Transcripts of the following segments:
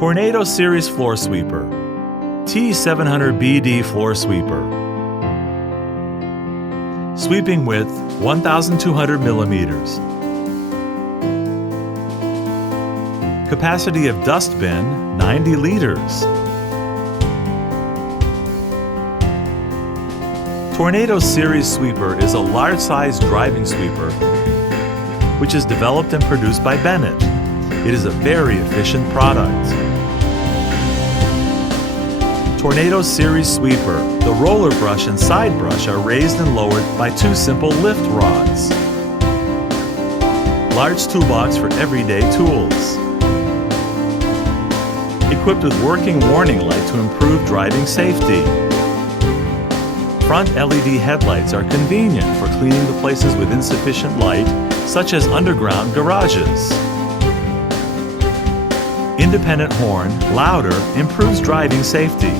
Tornado Series Floor Sweeper, T700BD Floor Sweeper. Sweeping width 1,200 millimeters. Capacity of dust bin 90 liters. Tornado Series Sweeper is a large-sized driving sweeper which is developed and produced by BENNETT. It is a very efficient product. Tornado Series Sweeper. The roller brush and side brush are raised and lowered by two simple lift rods. Large toolbox for everyday tools. Equipped with working warning light to improve driving safety. Front LED headlights are convenient for cleaning the places with insufficient light, such as underground garages. Independent horn, louder, improves driving safety.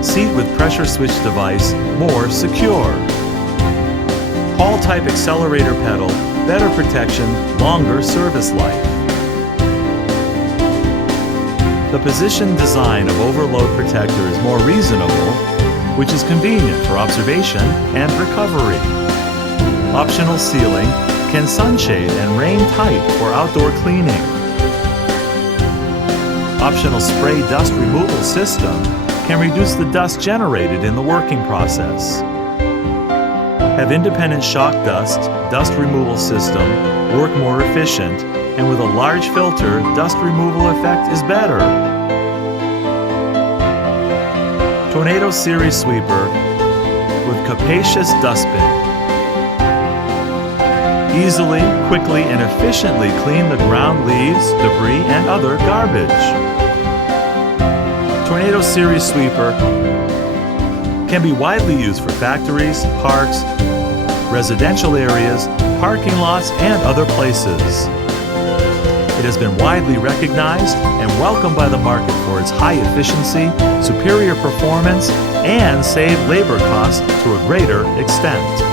Seat with pressure switch device, more secure. Hall type accelerator pedal, better protection, longer service life. The position design of overload protector is more reasonable, which is convenient for observation and recovery. Optional sealing can sunshade and rain tight for outdoor cleaning. Optional spray dust removal system can reduce the dust generated in the working process. Have independent shock dust removal system work more efficient, and with a large filter, dust removal effect is better. Tornado Series Sweeper with capacious dustbin. Easily, quickly, and efficiently clean the ground leaves, debris, and other garbage. Tornado Series Sweeper can be widely used for factories, parks, residential areas, parking lots, and other places. It has been widely recognized and welcomed by the market for its high efficiency, superior performance, and save labor costs to a greater extent.